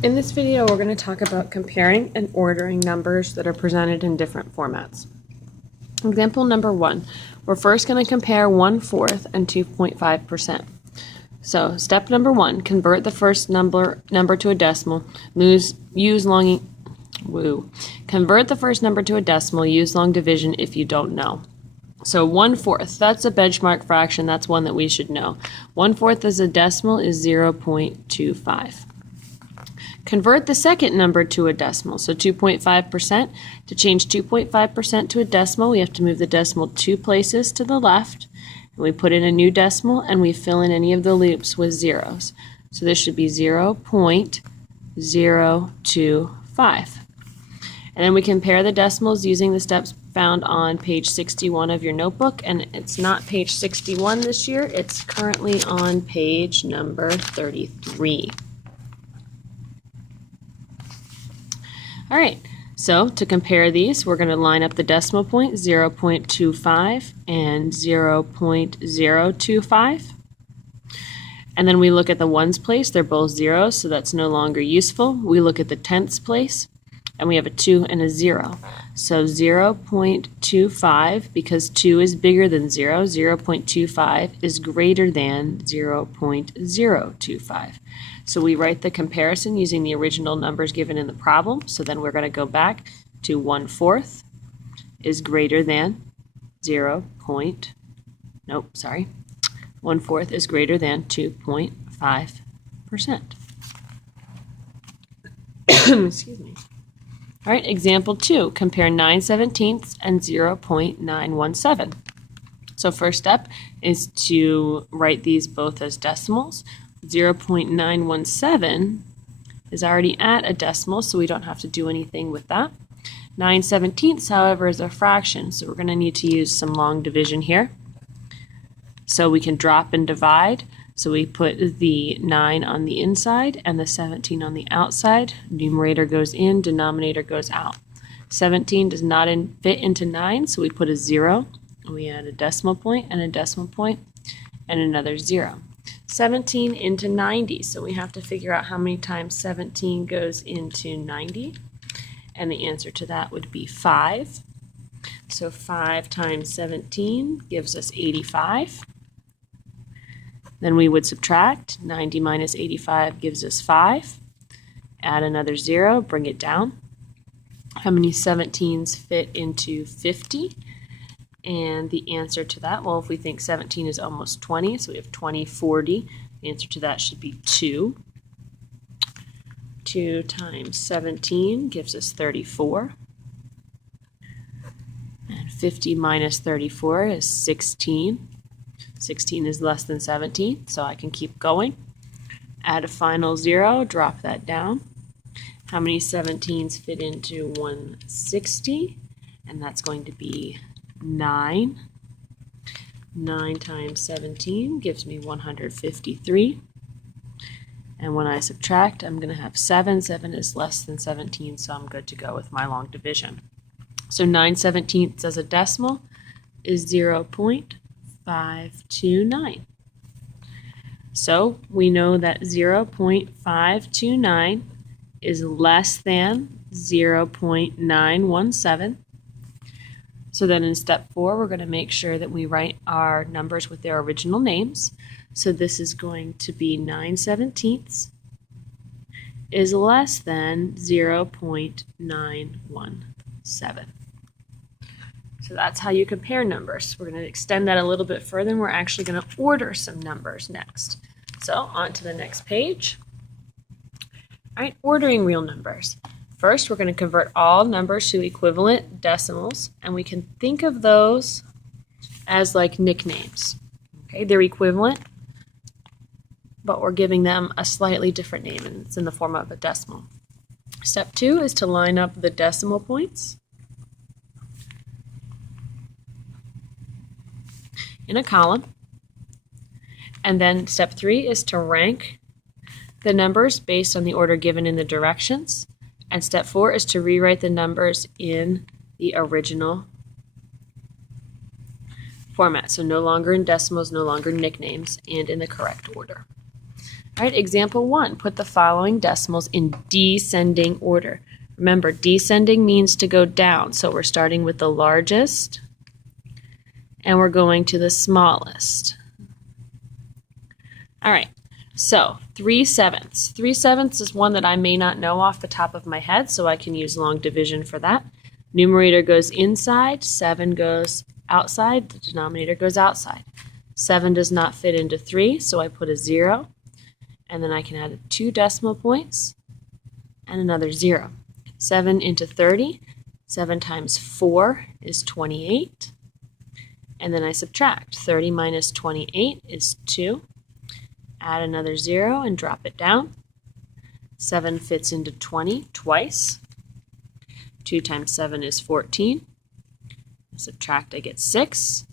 In this video, we're going to talk about comparing and ordering numbers that are presented in different formats. Example number 1, we're first going to compare 1/4 and 2.5%. So step number 1, convert the first number to a decimal. Convert the first number to a decimal. Use long division if you don't know. So 1/4, that's a benchmark fraction. That's one that we should know. 1/4 as a decimal is 0.25. Convert the second number to a decimal, so 2.5%. To change 2.5% to a decimal, we have to move the decimal 2 places to the left, and we put in a new decimal, and we fill in any of the loops with zeros. So this should be 0.025. And then we compare the decimals using the steps found on page 61 of your notebook, and it's not page 61 this year, it's currently on page number 33. All right, so to compare these, we're going to line up the decimal point, 0.25 and 0.025. And then we look at the ones place, they're both zeros, so that's no longer useful. We look at the tenths place, and we have a 2 and a 0. So 0.25, because 2 is bigger than 0, 0.25 is greater than 0.025. So we write the comparison using the original numbers given in the problem. So then we're going to go back to 1/4 is greater than 1/4 is greater than 2.5%. Excuse me. All right, example 2, compare 9/17 and 0.917. So first step is to write these both as decimals. 0.917 is already at a decimal, so we don't have to do anything with that. 9/17, however, is a fraction, so we're going to need to use some long division here. So we can drop and divide. So we put the 9 on the inside and the 17 on the outside. Numerator goes in, denominator goes out. 17 does not fit into 9, so we put a 0. We add a decimal point and a decimal point and another 0. 17 into 90, so we have to figure out how many times 17 goes into 90. And the answer to that would be 5. So 5 times 17 gives us 85. Then we would subtract. 90 minus 85 gives us 5. Add another 0, bring it down. How many 17s fit into 50? And the answer to that, well, if we think 17 is almost 20, so we have 20, 40. The answer to that should be 2. 2 times 17 gives us 34. And 50 minus 34 is 16. 16 is less than 17, so I can keep going. Add a final 0, drop that down. How many 17s fit into 160? And that's going to be 9. 9 times 17 gives me 153. And when I subtract, I'm going to have 7. 7 is less than 17, so I'm good to go with my long division. So 9/17 as a decimal is 0.529. So we know that 0.529 is less than 0.917. So then in step 4, we're going to make sure that we write our numbers with their original names. So this is going to be 9/17 is less than 0.917. So that's how you compare numbers. We're going to extend that a little bit further, and we're actually going to order some numbers next. So on to the next page. All right, ordering real numbers. First, we're going to convert all numbers to equivalent decimals, and we can think of those as like nicknames. Okay, they're equivalent, but we're giving them a slightly different name, and it's in the form of a decimal. Step 2 is to line up the decimal points in a column. And then step 3 is to rank the numbers based on the order given in the directions. And step 4 is to rewrite the numbers in the original format. So no longer in decimals, no longer nicknames, and in the correct order. All right, example 1, put the following decimals in descending order. Remember, descending means to go down, so we're starting with the largest and we're going to the smallest. All right, so 3/7. 3/7 is one that I may not know off the top of my head, so I can use long division for that. Numerator goes inside, 7 goes outside, the denominator goes outside. 7 does not fit into 3, so I put a 0, and then I can add 2 decimal points and another 0. 7 into 30, 7 times 4 is 28, and then I subtract. 30 minus 28 is 2. Add another 0 and drop it down. 7 fits into 20 twice. 2 times 7 is 14. Subtract, I get 6.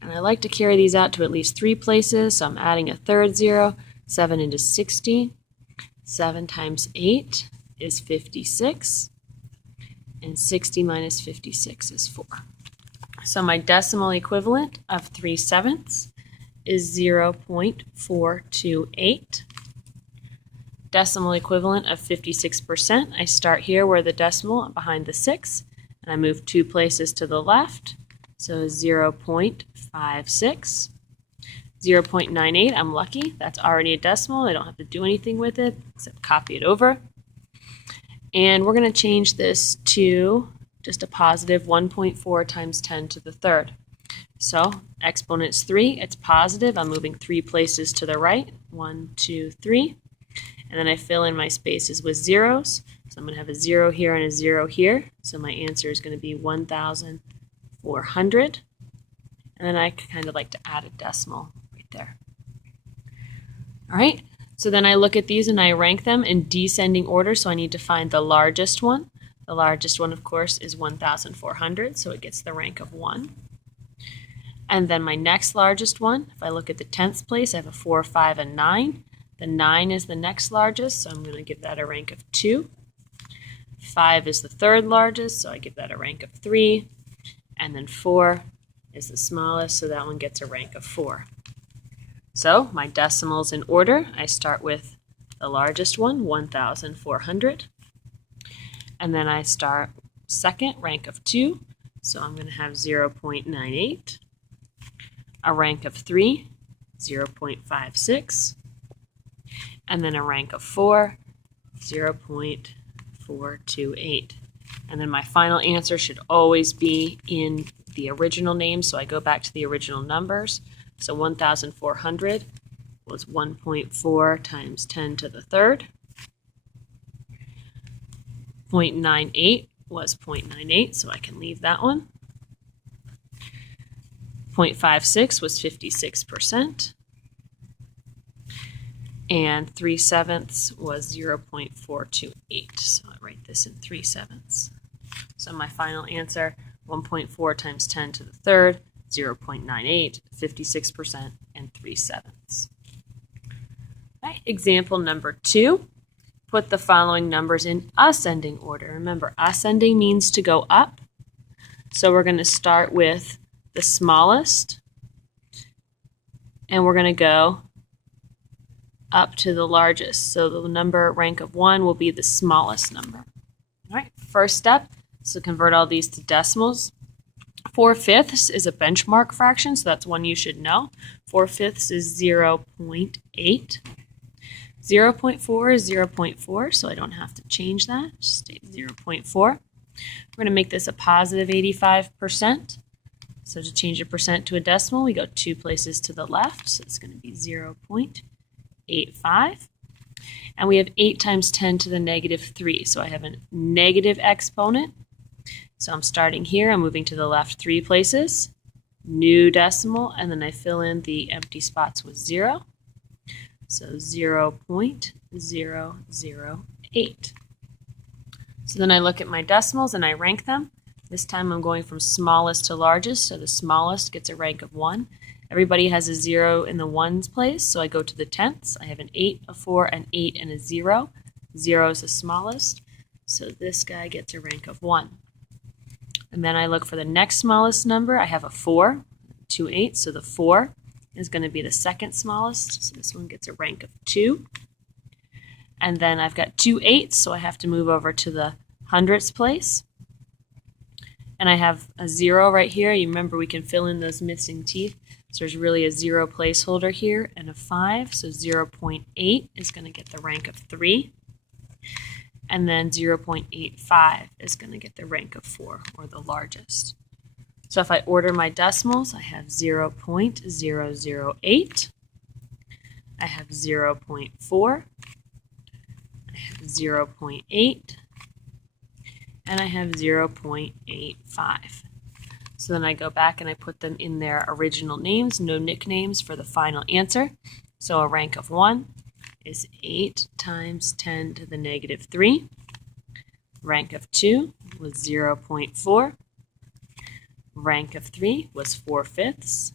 And I like to carry these out to at least 3 places, so I'm adding a third 0. 7 into 60. 7 times 8 is 56. And 60 minus 56 is 4. So my decimal equivalent of 3/7 is 0.428. Decimal equivalent of 56%. I start here where the decimal behind the 6, and I move 2 places to the left, so 0.56. 0.98, I'm lucky. That's already a decimal. I don't have to do anything with it except copy it over. And we're going to change this to just a positive 1.4 times 10 to the third. So exponent's 3, it's positive. I'm moving 3 places to the right. 1, 2, 3. And then I fill in my spaces with zeros. So I'm going to have a 0 here and a 0 here. So my answer is going to be 1,400. And then I kind of like to add a decimal right there. All right, so then I look at these and I rank them in descending order. So I need to find the largest one. The largest one, of course, is 1,400, so it gets the rank of 1. And then my next largest one, if I look at the 10th place, I have a 4, 5, and 9. The 9 is the next largest, so I'm going to give that a rank of 2. 5 is the third largest, so I give that a rank of 3. And then 4 is the smallest, so that one gets a rank of 4. So my decimals in order, I start with the largest one, 1,400. And then I start second, rank of 2, so I'm going to have 0.98. A rank of 3, 0.56. And then a rank of 4, 0.428. And then my final answer should always be in the original name, so I go back to the original numbers. So 1,400 was 1.4 times 10 to the third. 0.98 was 0.98, so I can leave that one. 0.56 was 56%. And 3/7 was 0.428, so I write this in 3/7. So my final answer, 1.4 times 10 to the third, 0.98, 56%, and 3/7. Right, example number 2. Put the following numbers in ascending order. Remember, ascending means to go up. So we're going to start with the smallest, and we're going to go up to the largest. So the number rank of 1 will be the smallest number. All right, first step is to convert all these to decimals. 4/5 is a benchmark fraction, so that's one you should know. 4/5 is 0.8. 0.4 is 0.4, so I don't have to change that. Just state 0.4. We're going to make this a positive 85%. So to change a percent to a decimal, we go 2 places to the left, so it's going to be 0.85. And we have 8 times 10 to the negative 3, so I have a negative exponent. So I'm starting here, I'm moving to the left 3 places, new decimal, and then I fill in the empty spots with 0. So 0.008. So then I look at my decimals and I rank them. This time I'm going from smallest to largest, so the smallest gets a rank of 1. Everybody has a 0 in the ones place, so I go to the tenths. I have an 8, a 4, an 8, and a 0. 0 is the smallest, so this guy gets a rank of 1. And then I look for the next smallest number. I have a 4, 2 8, so the 4 is going to be the second smallest. So this one gets a rank of 2. And then I've got 2 8ths, so I have to move over to the hundredths place. And I have a 0 right here. You remember we can fill in those missing teeth. So there's really a 0 placeholder here and a 5. So 0.8 is going to get the rank of 3. And then 0.85 is going to get the rank of 4, or the largest. So if I order my decimals, I have 0.008, I have 0.4, I have 0.8, and I have 0.85. So then I go back and I put them in their original names, no nicknames for the final answer. So a rank of 1 is 8 times 10 to the negative 3. Rank of 2 was 0.4. Rank of 3 was 4/5.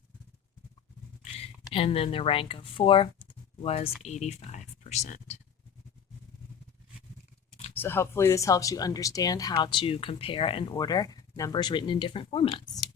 And then the rank of 4 was 85%. So hopefully this helps you understand how to compare and order numbers written in different formats.